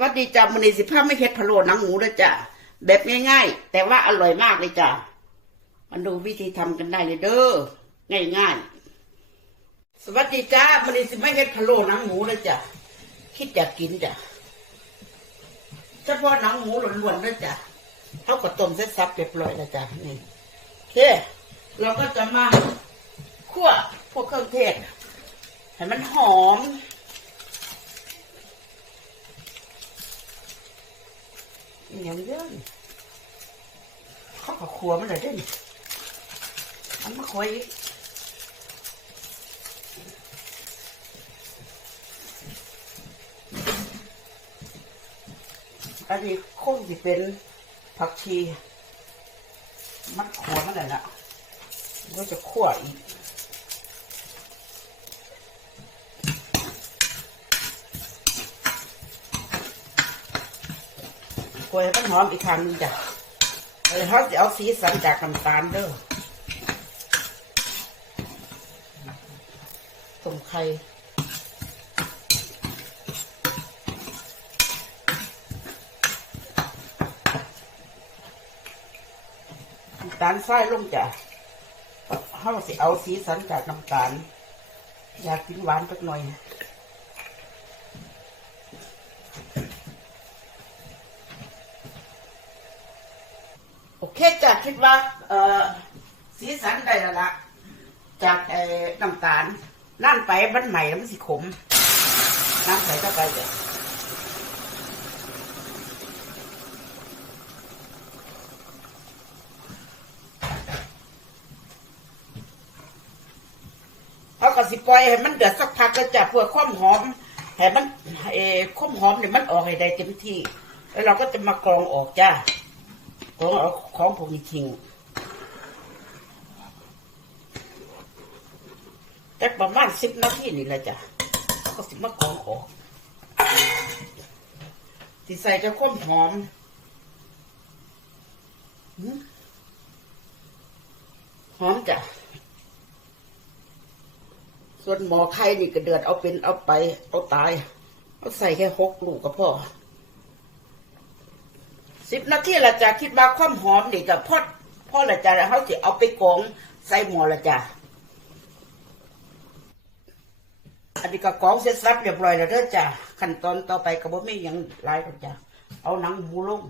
วัสดีจ้ามันนี้สิพาไม่เค็ดพะโล้หนังหมูด้วยจ้ะแบบง่ายๆ แต่ว่าอร่อยมากเลยจ้ะมาดูวิธีทำกันได้เลยเด้อง่ายๆ สวัสดีจ้ามันนี้สิไม่เค็ดพะโล้หนังหมูเลยจ้ะคิดอยากกินจ้ะเฉพาะหนังหมูล้วนๆด้วยจ้ะเอาก็ต้มเสร็จสับเรียบร้อยแล้วจ้ะนี่โอเค เราก็จะมาคั่วพวกเครื่องเทศให้มันหอม อหย่างเยอะเขาก็ครัวมันเลยเด้นมันมาคุยอีกอันนี้คงจะเป็นผักชี มันขัวมันเลยละก็จะขั่วอีก วยมันหอมอีกครั้งหนึงจ้ะเออเขาจะเอาสีสันจากน้ำตาลเด้อต้มไข่น้ำตาลทรายลงจ้ะเขาสิเอาสีสันจากน้ำตาล อยากกินหวานสักหน่อย โอเคจ้ะคิดว่า เอ่อสีสันได้แล้วละจากไอ้น้ำตาลนั่นไปมันใหม่แล้วมันสิขมน้ำใส่เข้าไปเลยเอากระสิปล่อยให้มันเดือดสักพักก็จะเพื่อความหอมให้มันเอ่อความหอมเนี่ยมันออกให้ได้เต็มที่ แล้วเราก็จะมากรองออกจ้า ของของพวกนี้ทิ้งแต่ประมาณสิบนาทีนี่แหละจ้ะก็สิมากองออกสิใส่จะข้มหอมหืมหอมจ้ะ ส่วนหมอไข่นี่ก็เดือดเอาเป็นเอาไป เอาตาย เอาใส่แค่หกลูกก็พอ สิบนาทีละจ้ะคิดว่าความหอมนี่จะพอดพอละจ้ะแล้วเขาจะเอาไปกองใส่หม้อละจ้ะอันนี้ก็กองเสร็จสับเรียบร้อยแล้วเด้อจ้ะขั้นตอนต่อไปก็บ่มีหยังหลายหรอกจ้ะเอาหนังหมูลง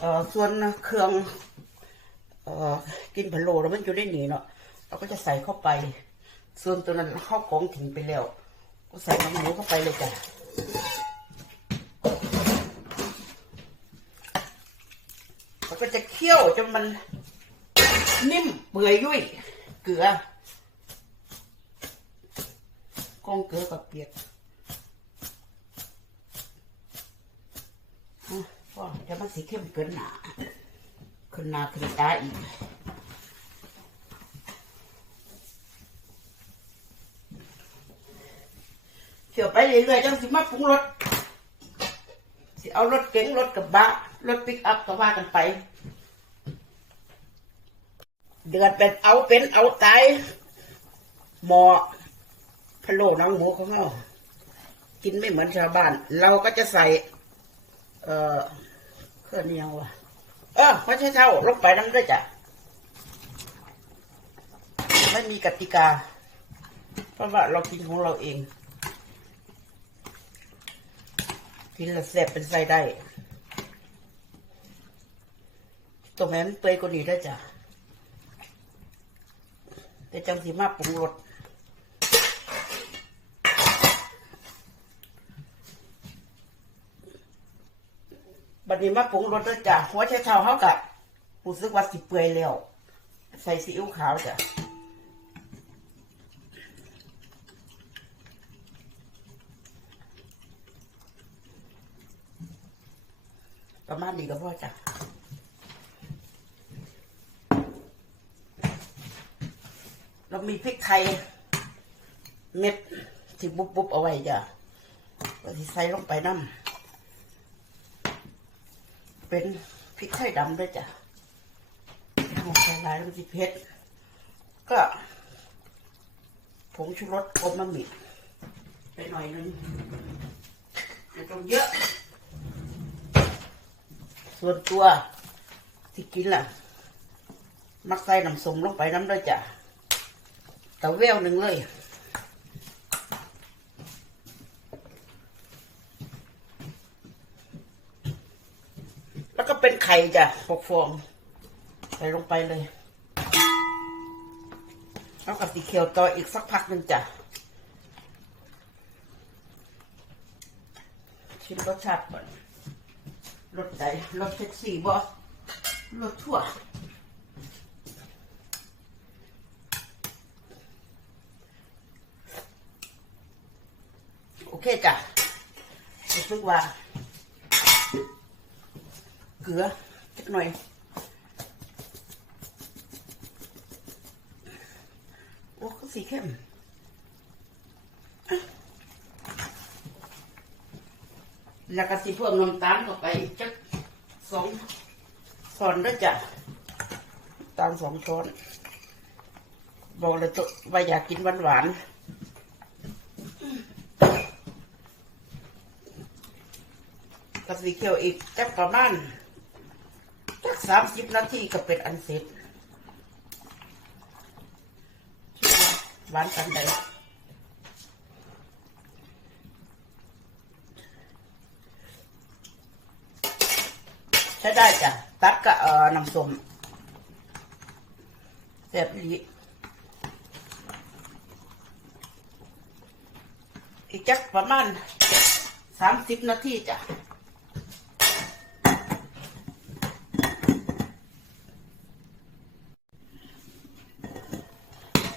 เอ่อส่วนเครื่องเอ่อกินพะโล้แล้วมันอยู่ในนี้เนาะเราก็จะใส่เข้าไป ส่วนตัวนั้นเข้ากองทิ้งไปแล้ว ก็ใส่หนังหมูเข้าไปเลยจ้ะ มันก็จะเคี่ยวจนมันนิ่มเปื่อยยุ่ยเกลือกองเกลือกับเปียกอะพ่อจะมันสีเข้มเกินหนาขึ้นหนาขึ้นตาอีกเที่ยวไปเรื่อยๆจังสิมาปรุงรส สิเอารถเก๋งรถกระบะรถปิกอัพก็ว่ากันไป เดือดเป็นเอาเป็นเอาตายหมอพะโล้หนังหมูของเรากินไม่เหมือนชาวบ้าน เราก็จะใส่ เอ่อเครื่องเนียวว่ะเออไม่ใช่เท่าลงไปนั่นด้วยจ้ะไม่มีกติกา เพราะว่าเรากินของเราเอง กินและแซ่บเป็นไส้ได้ตรงนั้นเปื่อยกว่านี้ได้จ้ะแต่จังสีมาปรุงรสบัดนี้มาปรุงรสด้วยจ้ะหัวไชเท้าเขากะรู้สึกว่าสิเปื่อยแล้ว ใส่ซีอิ๊วขาวจ้ะ ประมาณนี้ก็พอจ้ะเรามีพริกไทย เม็ดที่บุบบุบๆเอาไว้จ้ะก็ที่ใส่ลงไปน้ำเป็นพริกไทยดำด้วยจ้ะใส่ลายลงที่เพชรก็ผงชูรสอมมะมิไปหน่อยนึงไม่ต้องเยอะ ส่วนตัวที่กินล่ะ มักใส่น้ำส้มลงไปน้ำด้วยจ้ะตาเวลหนึ่งเลยแล้วก็เป็นไข่จ้ะหกฟอง ใส่ลงไปเลย แล้วกับสีเขียวต่ออีกสักพักหนึ่งจ้ะ ชิมรสชาติก่อน รสใดรสเซ็กซี่บ่รสทั่วโอเคจ้ะรู้สึกว่า เกลือสักหน่อยโอ้ก็สีเข้มอะ แล้วก็สีเพิ่มน้ำตาลเข้าไปจักสองช้อนด้วยจ้ะตาลสองช้อน บอกเลยตัวว่าอยากกินหวานหวานๆกะสีเขียวอีกจักประมาณจักสามสิบนาทีก็เป็นอันเสร็จหวานกันใด ช้ได้จ้ะ ตัดกับเอ่อน้ำส้มแซ่บอีหลีอีกจักประมาณสามสิบนาทีจ้ะ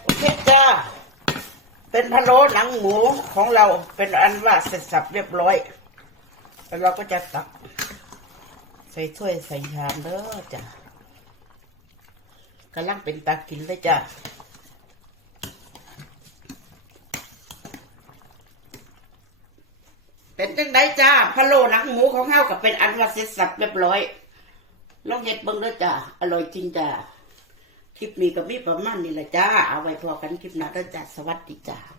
โอเคจ้า เป็นพะโล้หนังหมูของเราเป็นอันว่าเสร็จสับเรียบร้อย แล้วเราก็จะตัก ส่ถ้วยใส่ชามเด้อจ้ะกำลังเป็นตากินเลยจ้ะเป็นจังไดจ้าพะโล้หนังหมูของเฮากับเป็นอันว่าเสร็จสับเรียบร้อยลองเฮ็ดเบิ่งเด้อจ้าอร่อยจริงจ้าคลิปนี้ก็มีประมาณนี้แหละจ้าเอาไว้พอกันคลิปหน้าเด้อจ้าสวัสดีจ้า